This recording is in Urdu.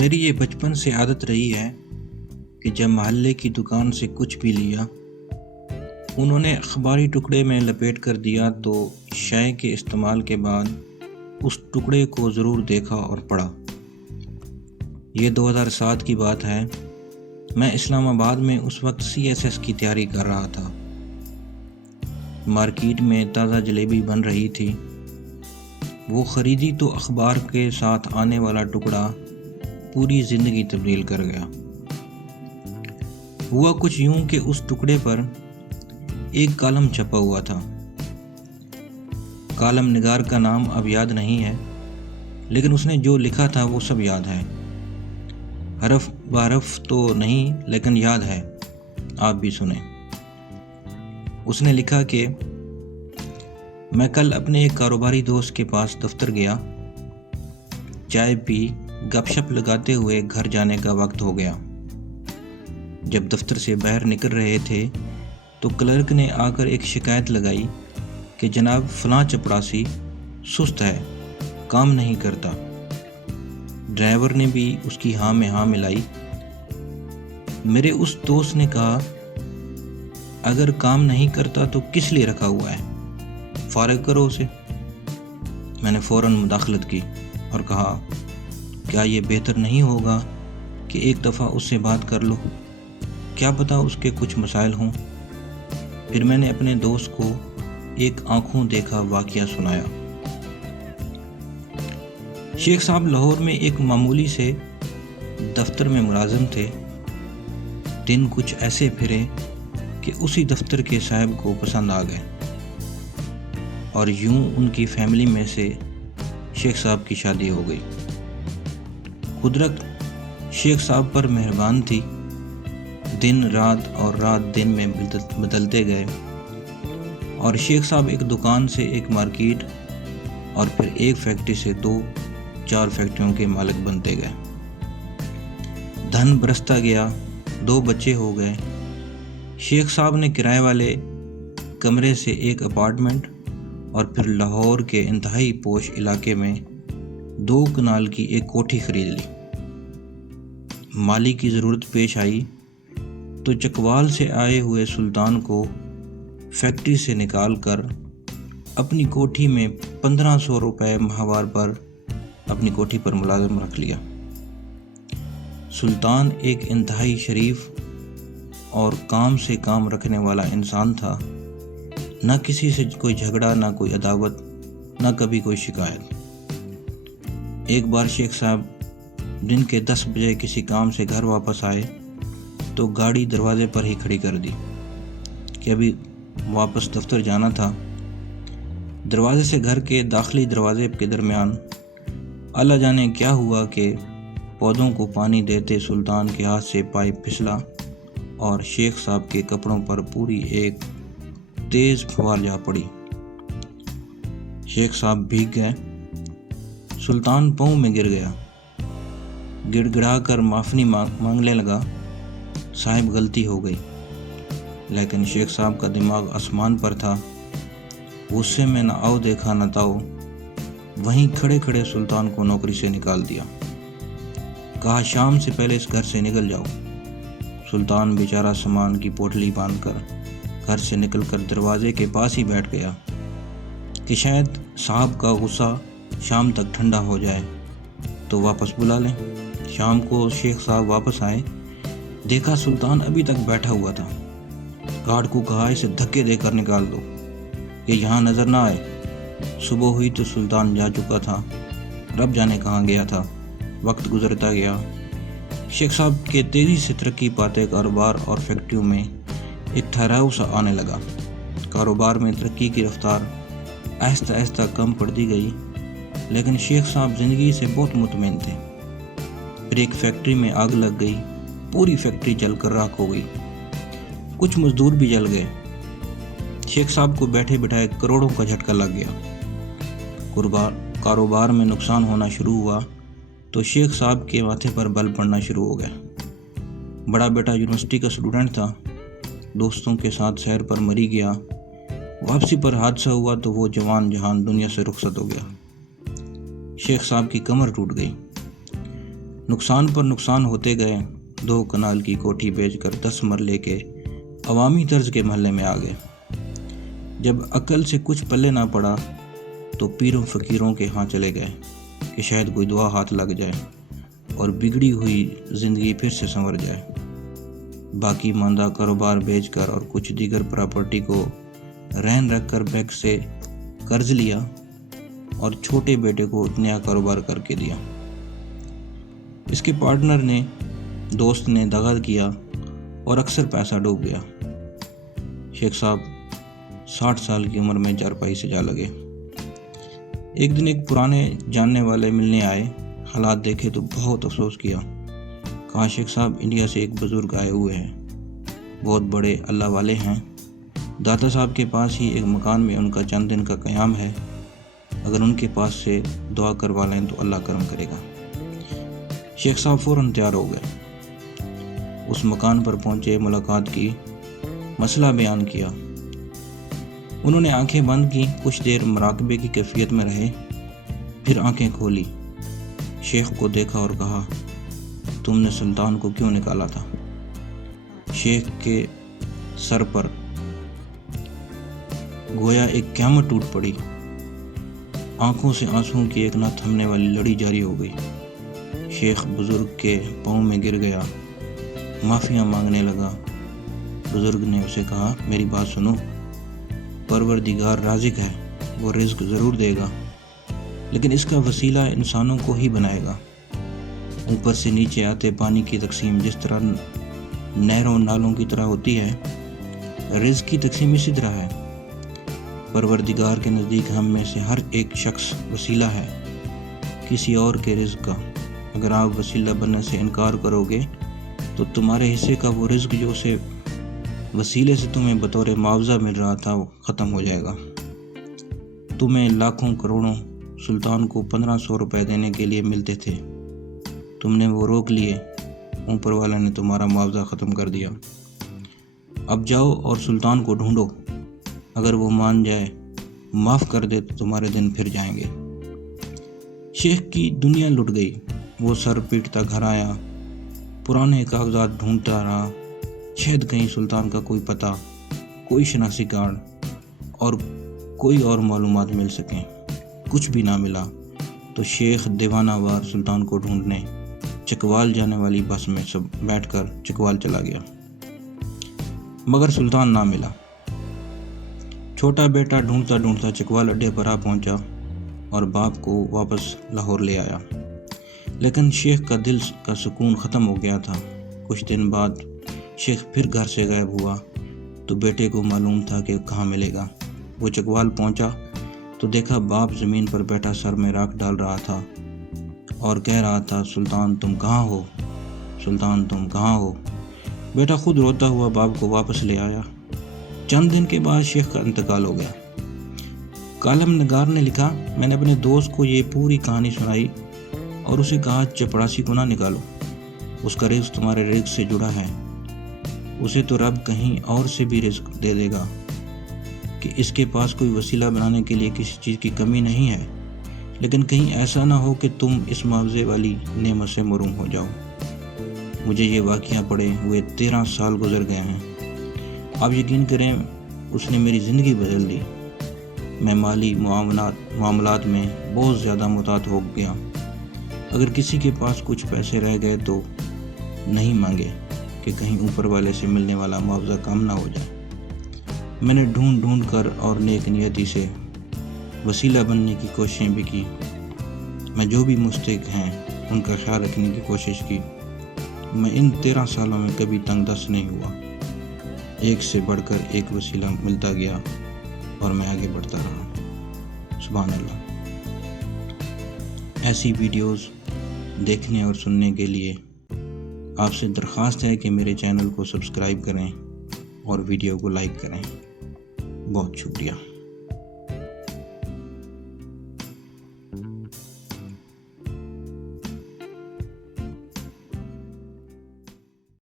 میری یہ بچپن سے عادت رہی ہے کہ جب محلے کی دکان سے کچھ بھی لیا انہوں نے اخباری ٹکڑے میں لپیٹ کر دیا تو شے کے استعمال کے بعد اس ٹکڑے کو ضرور دیکھا اور پڑھا۔ یہ 2007 کی بات ہے۔ میں اسلام آباد میں اس وقت CSS کی تیاری کر رہا تھا۔ مارکیٹ میں تازہ جلیبی بن رہی تھی، وہ خریدی تو اخبار کے ساتھ آنے والا ٹکڑا پوری زندگی تبدیل کر گیا۔ ہوا کچھ یوں کہ اس ٹکڑے پر ایک کالم چھپا ہوا تھا۔ کالم نگار کا نام اب یاد نہیں ہے، لیکن اس نے جو لکھا تھا وہ سب یاد ہے، حرف بحرف تو نہیں لیکن یاد ہے۔ آپ بھی سنیں۔ اس نے لکھا کہ میں کل اپنے ایک کاروباری دوست کے پاس دفتر گیا، چائے پی، گپ شپ لگاتے ہوئے گھر جانے کا وقت ہو گیا۔ جب دفتر سے باہر نکل رہے تھے تو کلرک نے آ کر ایک شکایت لگائی کہ جناب فلاں چپڑاسی سست ہے، کام نہیں کرتا۔ ڈرائیور نے بھی اس کی ہاں میں ہاں ملائی۔ میرے اس دوست نے کہا اگر کام نہیں کرتا تو کس لیے رکھا ہوا ہے، فارغ کرو اسے۔ میں نے فوراً مداخلت کی اور کہا کیا یہ بہتر نہیں ہوگا کہ ایک دفعہ اس سے بات کر لو، کیا پتہ اس کے کچھ مسائل ہوں۔ پھر میں نے اپنے دوست کو ایک آنکھوں دیکھا واقعہ سنایا۔ شیخ صاحب لاہور میں ایک معمولی سے دفتر میں ملازم تھے۔ دن کچھ ایسے پھرے کہ اسی دفتر کے صاحب کو پسند آ گئے اور یوں ان کی فیملی میں سے شیخ صاحب کی شادی ہو گئی۔ قدرت شیخ صاحب پر مہربان تھی، دن رات اور رات دن میں بدلتے گئے اور شیخ صاحب ایک دکان سے ایک مارکیٹ اور پھر ایک فیکٹری سے 2-4 فیکٹریوں کے مالک بنتے گئے۔ دھن برستا گیا، 2 بچے ہو گئے۔ شیخ صاحب نے کرائے والے کمرے سے ایک اپارٹمنٹ اور پھر لاہور کے انتہائی پوش علاقے میں 2 کنال کی ایک کوٹھی خرید لی۔ مالی کی ضرورت پیش آئی تو چکوال سے آئے ہوئے سلطان کو فیکٹری سے نکال کر اپنی کوٹھی میں 1500 روپے ماہوار پر اپنی کوٹھی پر ملازم رکھ لیا۔ سلطان ایک انتہائی شریف اور کام سے کام رکھنے والا انسان تھا، نہ کسی سے کوئی جھگڑا، نہ کوئی عداوت، نہ کبھی کوئی شکایت۔ ایک بار شیخ صاحب دن کے 10 بجے کسی کام سے گھر واپس آئے تو گاڑی دروازے پر ہی کھڑی کر دی کہ ابھی واپس دفتر جانا تھا۔ دروازے سے گھر کے داخلی دروازے کے درمیان اللہ جانے کیا ہوا کہ پودوں کو پانی دیتے سلطان کے ہاتھ سے پائپ پھسلا اور شیخ صاحب کے کپڑوں پر پوری ایک تیز پھوار جا پڑی۔ شیخ صاحب بھیگ گئے، سلطان پاؤں میں گر گیا، گڑ گڑا کر معافی مانگنے لگا، صاحب غلطی ہو گئی۔ لیکن شیخ صاحب کا دماغ آسمان پر تھا، غصے میں نہ آؤ دیکھا نہ تاؤ، وہیں کھڑے کھڑے سلطان کو نوکری سے نکال دیا۔ کہا شام سے پہلے اس گھر سے نکل جاؤ۔ سلطان بیچارہ سامان کی پوٹلی باندھ کر گھر سے نکل کر دروازے کے پاس ہی بیٹھ گیا کہ شاید صاحب کا غصہ شام تک ٹھنڈا ہو جائے تو واپس بلا لیں۔ شام کو شیخ صاحب واپس آئے، دیکھا سلطان ابھی تک بیٹھا ہوا تھا۔ گارڈ کو کہا اسے دھکے دے کر نکال دو، یہ یہاں نظر نہ آئے۔ صبح ہوئی تو سلطان جا چکا تھا، رب جانے کہاں گیا تھا۔ وقت گزرتا گیا، شیخ صاحب کے تیزی سے ترقی پاتے کاروبار اور فیکٹریوں میں ایک ٹھہراؤ سا آنے لگا۔ کاروبار میں ترقی کی رفتار آہستہ آہستہ کم پڑتی گئی، لیکن شیخ صاحب زندگی سے بہت مطمئن تھے۔ پھر ایک فیکٹری میں آگ لگ گئی، پوری فیکٹری جل کر راکھ ہو گئی، کچھ مزدور بھی جل گئے۔ شیخ صاحب کو بیٹھے بٹھائے کروڑوں کا جھٹکا لگ گیا۔ کاروبار میں نقصان ہونا شروع ہوا تو شیخ صاحب کے ماتھے پر بل پڑنا شروع ہو گیا۔ بڑا بیٹا یونیورسٹی کا اسٹوڈنٹ تھا، دوستوں کے ساتھ سیر پر مری گیا، واپسی پر حادثہ ہوا تو وہ جوان جہان دنیا سے رخصت ہو گیا۔ شیخ صاحب کی کمر ٹوٹ گئی، نقصان پر نقصان ہوتے گئے، 2 کنال کی کوٹھی بیچ کر 10 مرلے کے عوامی طرز کے محلے میں آ گئے۔ جب عقل سے کچھ پلے نہ پڑا تو پیروں فقیروں کے ہاں چلے گئے کہ شاید کوئی دعا ہاتھ لگ جائے اور بگڑی ہوئی زندگی پھر سے سنور جائے۔ باقی ماندہ کاروبار بیچ کر اور کچھ دیگر پراپرٹی کو رہن رکھ کر بینک سے قرض لیا اور چھوٹے بیٹے کو نیا کاروبار کر کے دیا۔ اس کے پارٹنر نے، دوست نے دغا کیا اور اکثر پیسہ ڈوب گیا۔ شیخ صاحب 60 سال کی عمر میں چارپائی سے جا لگے۔ ایک دن ایک پرانے جاننے والے ملنے آئے، حالات دیکھے تو بہت افسوس کیا۔ کہا شیخ صاحب انڈیا سے ایک بزرگ آئے ہوئے ہیں، بہت بڑے اللہ والے ہیں، داتا صاحب کے پاس ہی ایک مکان میں ان کا چند دن کا قیام ہے، اگر ان کے پاس سے دعا کروا لیں تو اللہ کرم کرے گا۔ شیخ صاحب فوراً تیار ہو گئے، اس مکان پر پہنچے، ملاقات کی، مسئلہ بیان کیا۔ انہوں نے آنکھیں بند کی، کچھ دیر مراقبے کی کیفیت میں رہے، پھر آنکھیں کھولی، شیخ کو دیکھا اور کہا تم نے سلطان کو کیوں نکالا تھا؟ شیخ کے سر پر گویا ایک قیامت ٹوٹ پڑی، آنکھوں سے آنسوؤں کی ایک نہ تھمنے والی لڑی جاری ہو گئی۔ شیخ بزرگ کے پاؤں میں گر گیا، معافیاں مانگنے لگا۔ بزرگ نے اسے کہا میری بات سنو، پروردگار رازق ہے، وہ رزق ضرور دے گا، لیکن اس کا وسیلہ انسانوں کو ہی بنائے گا۔ اوپر سے نیچے آتے پانی کی تقسیم جس طرح نہروں نالوں کی طرح ہوتی ہے، رزق کی تقسیم اسی طرح ہے۔ پروردگار کے نزدیک ہم میں سے ہر ایک شخص وسیلہ ہے کسی اور کے رزق کا۔ اگر آپ وسیلہ بننے سے انکار کرو گے تو تمہارے حصے کا وہ رزق جو اسے وسیلے سے تمہیں بطور معاوضہ مل رہا تھا وہ ختم ہو جائے گا۔ تمہیں لاکھوں کروڑوں سلطان کو 1500 روپے دینے کے لیے ملتے تھے، تم نے وہ روک لیے، اوپر والا نے تمہارا معاوضہ ختم کر دیا۔ اب جاؤ اور سلطان کو ڈھونڈو، اگر وہ مان جائے، معاف کر دے تو تمہارے دن پھر جائیں گے۔ شیخ کی دنیا لٹ گئی، وہ سر پیٹتا گھر آیا، پرانے کاغذات ڈھونڈتا رہا، شاید کہیں سلطان کا کوئی پتہ، کوئی شناسی کارڈ اور کوئی اور معلومات مل سکیں۔ کچھ بھی نہ ملا تو شیخ دیوانہ وار سلطان کو ڈھونڈنے چکوال جانے والی بس میں سب بیٹھ کر چکوال چلا گیا، مگر سلطان نہ ملا۔ چھوٹا بیٹا ڈھونڈتا ڈھونڈتا چکوال اڈے پر آ پہنچا اور باپ کو واپس لاہور لے آیا، لیکن شیخ کا دل کا سکون ختم ہو گیا تھا۔ کچھ دن بعد شیخ پھر گھر سے غائب ہوا تو بیٹے کو معلوم تھا کہ کہاں ملے گا۔ وہ چکوال پہنچا تو دیکھا باپ زمین پر بیٹھا سر میں راکھ ڈال رہا تھا اور کہہ رہا تھا سلطان تم کہاں ہو، سلطان تم کہاں ہو۔ بیٹا خود روتا ہوا باپ کو واپس لے آیا۔ چند دن کے بعد شیخ کا انتقال ہو گیا۔ کالم نگار نے لکھا میں نے اپنے دوست کو یہ پوری کہانی سنائی اور اسے کہا چپڑاسی کو نہ نکالو، اس کا رزق تمہارے رزق سے جڑا ہے، اسے تو رب کہیں اور سے بھی رزق دے دے گا، کہ اس کے پاس کوئی وسیلہ بنانے کے لیے کسی چیز کی کمی نہیں ہے، لیکن کہیں ایسا نہ ہو کہ تم اس معاوضے والی نعمت سے محروم ہو جاؤ۔ مجھے یہ واقعہ پڑے ہوئے 13 سال گزر گئے ہیں، آپ یقین کریں اس نے میری زندگی بدل دی۔ میں مالی معاملات میں بہت زیادہ محتاط ہو گیا، اگر کسی کے پاس کچھ پیسے رہ گئے تو نہیں مانگے کہ کہیں اوپر والے سے ملنے والا معاوضہ کم نہ ہو جائے۔ میں نے ڈھونڈ ڈھونڈ کر اور نیک نیتی سے وسیلہ بننے کی کوششیں بھی کی، میں جو بھی مستحق ہیں ان کا خیال رکھنے کی کوشش کی۔ میں ان 13 سالوں میں کبھی تنگ دست نہیں ہوا، ایک سے بڑھ کر ایک وسیلہ ملتا گیا اور میں آگے بڑھتا رہا۔ سبحان اللہ۔ ایسی ویڈیوز دیکھنے اور سننے کے لیے آپ سے درخواست ہے کہ میرے چینل کو سبسکرائب کریں اور ویڈیو کو لائک کریں۔ بہت شکریہ۔